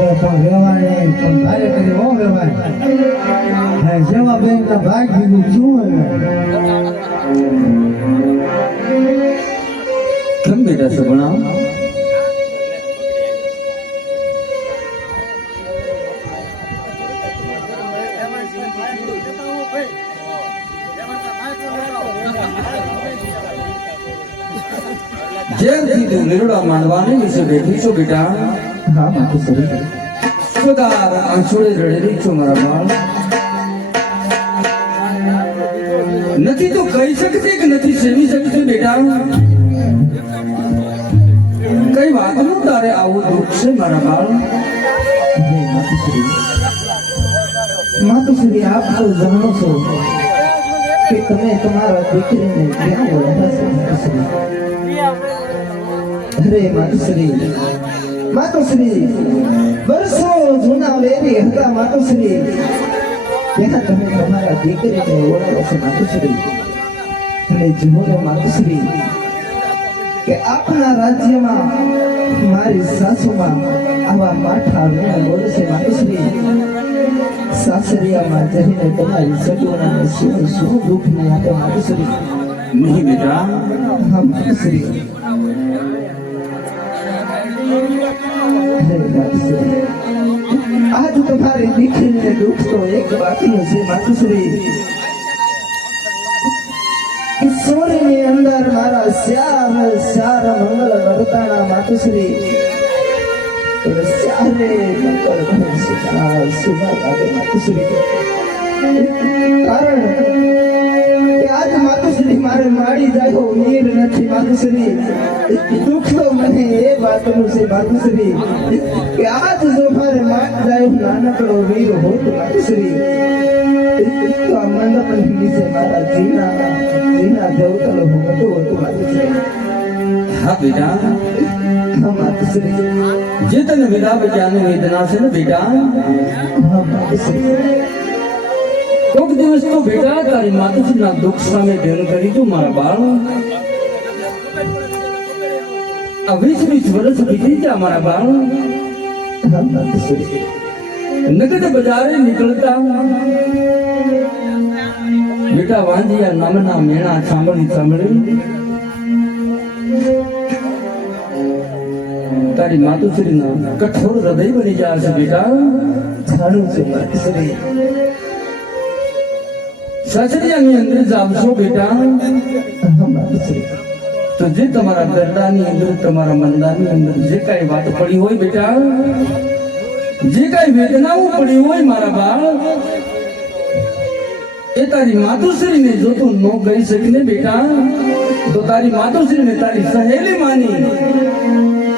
અરે પણ વ્યવહાર નહીં પણ ભારે કરી હો વ્યવહાર હે જેવા બેન ના ભાગ ભીગું શું હવે કેમ બેટા સગુણા જેમથી તું લીરડા માંડવાને વિશે બેઠી છો બેટા હા માતુશ્રી સદાર આંસુડે રડેલી છો મારા બાળ નથી તો કહી શકતી કે નથી સેવી શકતી બેટા કઈ વાતનું તારે આવું દુઃખ છે મારા બાળ માતુશ્રી. આપ તો જાણો છો કે તમે તમારા દીકરીને ક્યાં ઓળખા છો અરે માતુશ્રી. માતુશ્રી વર્ષો જૂના વેરી હતા માતુશ્રી. ત્યાં તમે તમારા દીકરીને ઓળખો છો માતુશ્રી. અને જુઓ માતુશ્રી કે આપણા રાજ્યમાં મારી સાસુમાં આવા માઠા વેણ બોલે છે માતુશ્રી. સાસરિયામાં જઈને તમારી સગવડાને શું શું દુઃખ નહીં આપે માતુશ્રી. નહીં બેટા. હા માતુશ્રી. આજ તમારે દીકરીને દુઃખ તો એક બાકીનું છે, માતુશ્રી કિશોરીની અંદર મારા શ્યામ શ્યાર મંગળ વર્તાણા, માતુશ્રી. શ્યારે મંગળ માતુશ્રી. કારણ આજ માતુશ્રી મારે માડી જાય વીર નથી માતુશ્રી. દુઃખ તો મને એ વાતનું છે માતુશ્રી કે આજ જો મારે માટ જાય નાનકડો વીર હોત માતુશ્રી. તો આ મારા જીના જીના દેવતલો હું હતું હતું માતુશ્રી. હા બેટા. હા માતુશ્રી. જે તને વિદા બચાની વેદના છે ને બેટા? હા માતુશ્રી. કોક દિવસ તો બેટા તારી માતુશ્રીના દુઃખ સામે ધ્યાન કરી તું મારા બાળ. આ વીસ વીસ વર્ષ વીતી ગયા મારા બાળ. માતુશ્રી નગદ બજારે નીકળતા બેટા વાંધિયા નામના મેણા સાંભળી સાંભળી તારી માતુશ્રીના કઠોર હૃદય બની જાય છે બેટા. જાણું છું માતુશ્રી. સાસરિયાની અંદર જાવશો બેટા. તો જે તમારા ગરદાની અંદર, તમારા મંદાની અંદર જે કાંઈ વાત પડી હોય બેટા, જે કાંઈ વેદનાઓ પડી હોય મારા બાળ, એ તારી માતુશ્રીને જો તું ન ગઈ શકીને બેટા, તો તારી માતુશ્રીને તારી સહેલી માની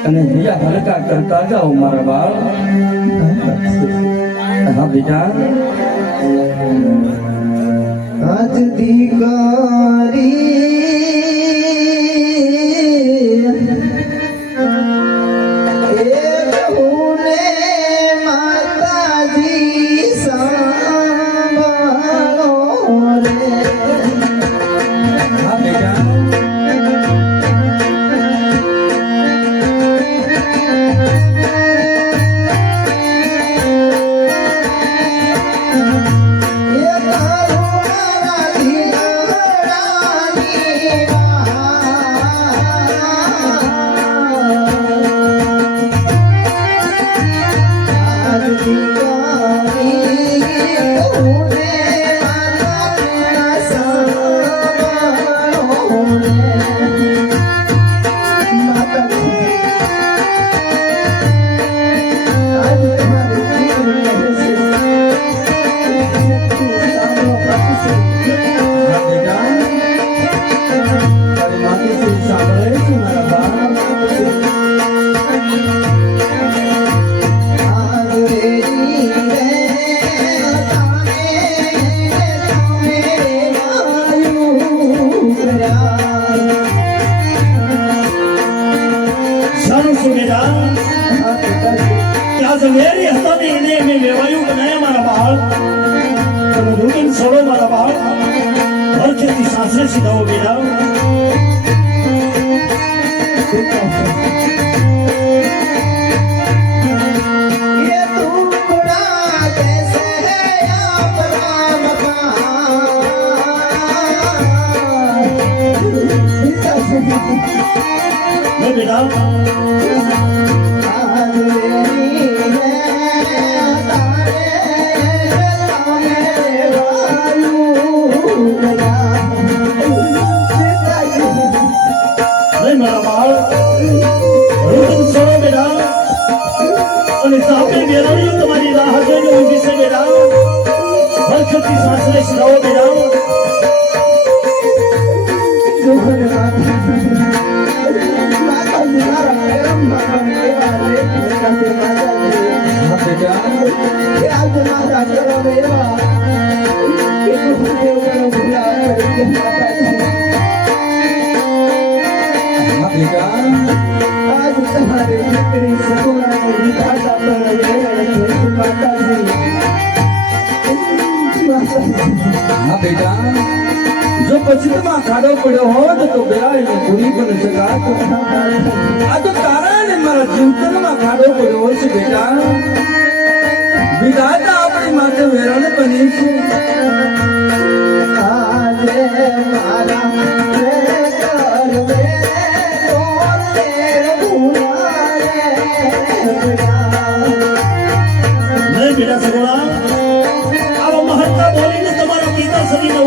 અને હિયા હલકા કરતા જાઓ મારા બાળ. હા બેટા. આજ વર્ષોથી સાસરે સિધાવો બેટા જોખને તમા ખાડો પડ્યો હોત તો બેરાઈને ભૂલી પણ શકાત આ તો તારા ને મારા જીવતરમાં ખાડો પડ્યો છે બેટા. વિધાતા આપણી માટે વેરણ બની છે.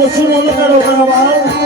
પિતા સદીનો વસૂલો કરવા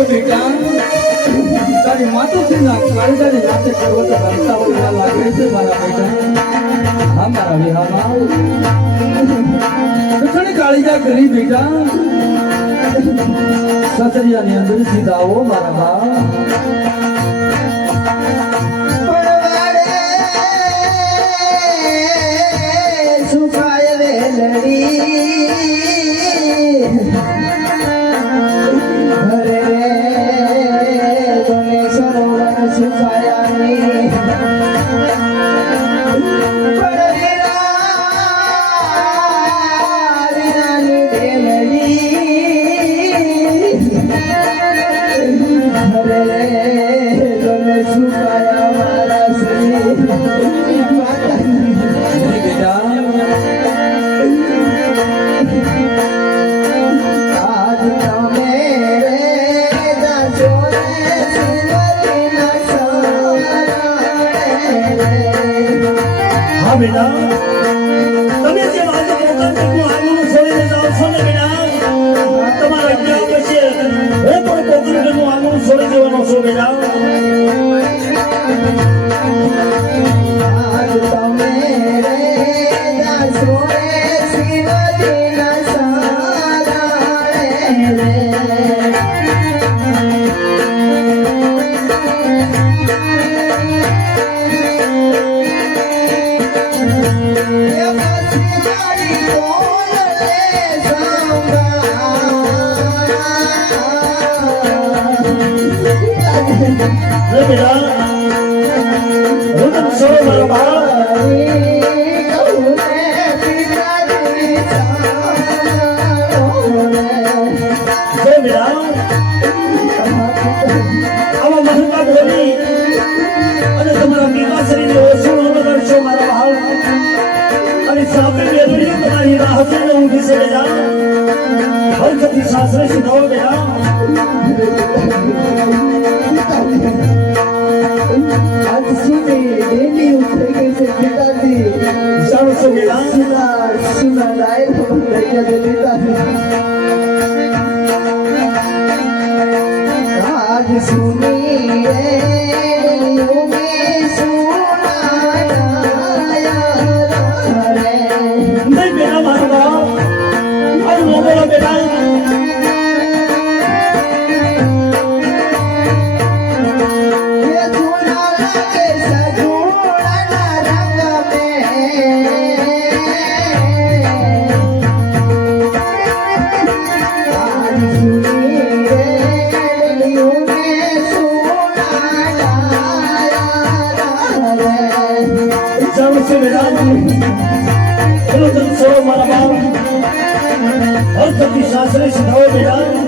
શબ્દ બેટા તારી માતુશ્રીના કાળજાની રાતે રમતા હોય એવા લાગે છે મારા બેટા હા મારા વિહામાં ઘણી કાળીજા કરી બેટા અંદર સીધા મારા બા હા, બેટા. તમે જે આજે પોતાનું ઘરનું આંગણું છોડીને જાઓ છો ને, બેટા તમારા જ્ઞાન પછી હું પણ પોતાનું ઘરનું આંગણું છોડી દેવાનો છું, બેટા. Look at us. Look at so translation over here. आज सुने देवी उतरेगे से पिता जी चारों सो मिला सुना सुना लाए तो भैया दे देता जी आज सुनिए નો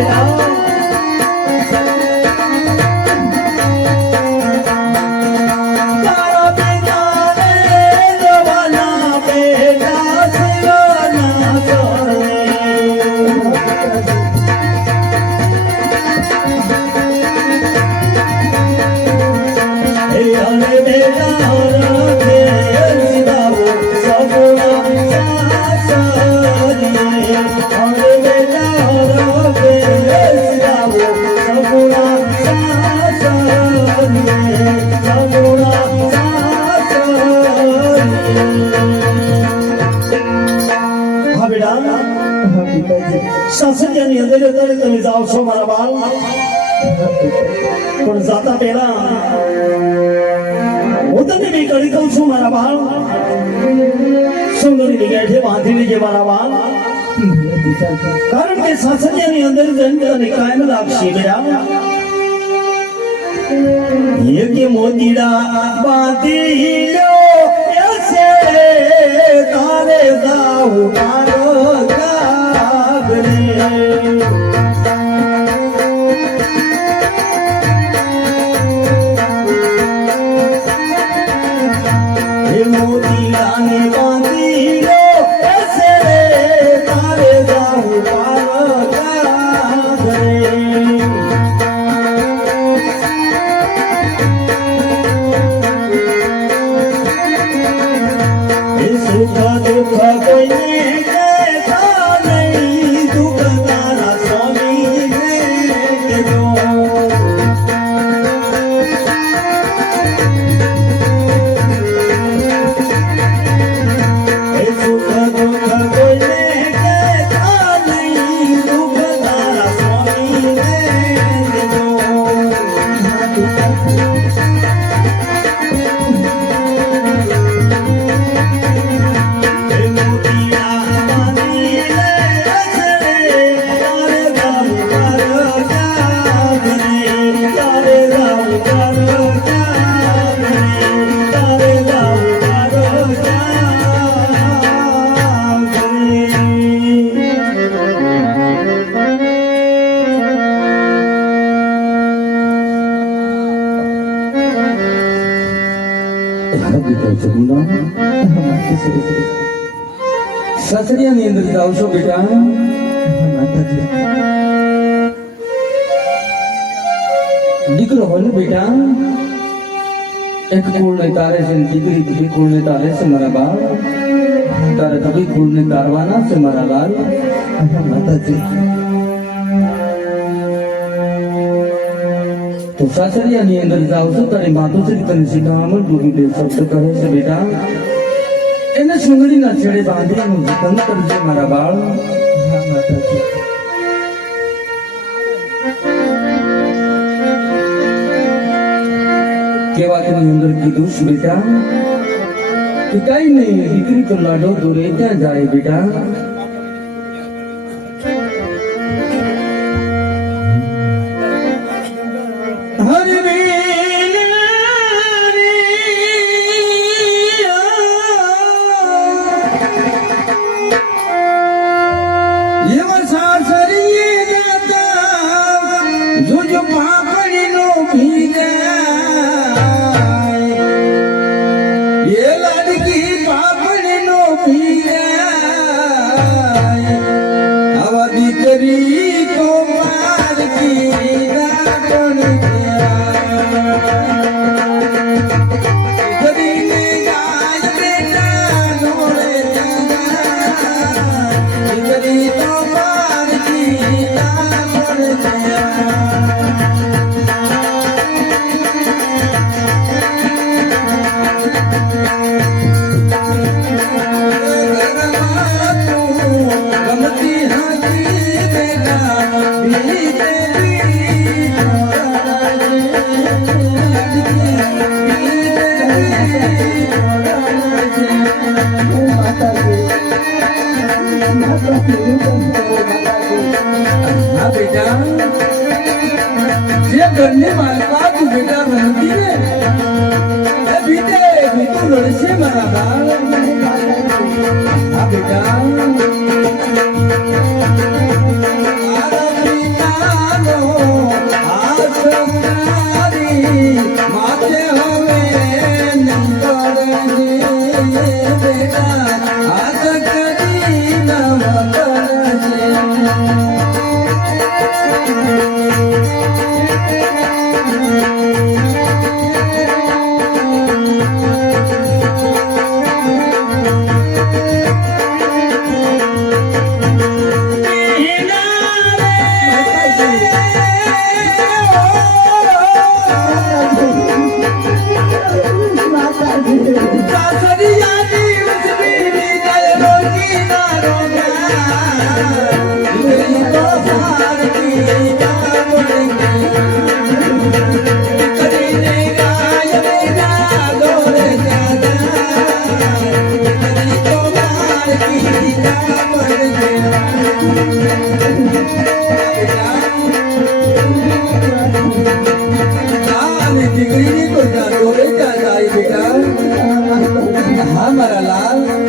Obrigado. પણ જાતા પહેલા હું તને બે કરી કહું છું, મારા બાળ. સુંદરી જગ્યા છે બાંધી લેજે મારા બાળ. કારણ કે સાસરિયાની અંદર જન્મ તને કાયમ લાગશે બેટા. એક મોતીડા બાંધી લો તારે જાઉં મારો કાગરે માતુશ્રી સસરિયાની અંદર જાઓ છો બેટા. દીકરો હોય ને બેટા, એક કુળને તારે છે ને દીકરી, બીજી કુળને તારે છે મારા બાળ. તારે કભી કુળને તારવાના છે મારા લાલ માતાજી. સાસરિયાની અંદર છો તારી માતુશ્રી તને શીખવામાં ગુરુદેવ શબ્દ કહે છે બેટા એને સુંદરીના છેડે બાંધી જતન કરજે મારા બાળ કેવા તેની અંદર કીધું બેટા કે કઈ નહીં દીકરી તો લાડો દોરે ત્યાં જાય બેટા Thank you. હા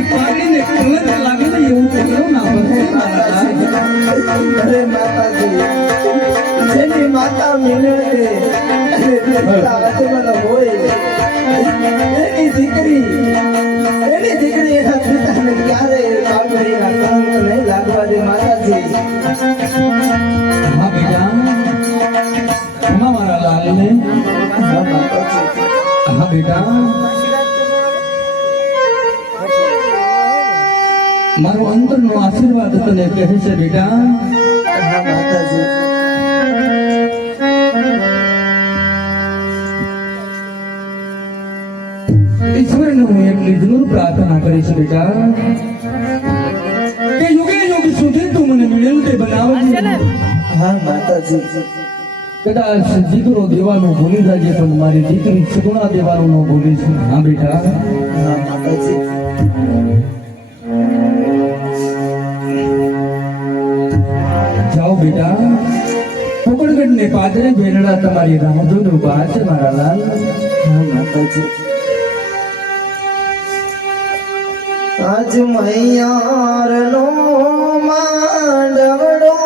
પિતાશ્રીને પાડીને કલંક લાગે ને એવું પગલું ના અરે માતાજી. જેની હા બેટા. મારો અંતરનો આશીર્વાદ તને કહે છે બેટા. ઈશ્વરને હું એટલી જરૂર પ્રાર્થના કરીશ બેટા. કે યુગે યુગ સુધી તું મને મિળેલ તે બનાવજે. હા માતાજી. કદાચ દીકરો દેવાનું ભૂલી જાય પણ મારી દીકરી સગુણા દેવાનું ન ભૂલીશ હા બેટા. હા માતાજી. બેટા. પોકળગઢ ને પાદરે ભેરડા તમારી રાહ જોઈને ઊભા છે મારા લાલ આજ મૈયાર નો માંડવડો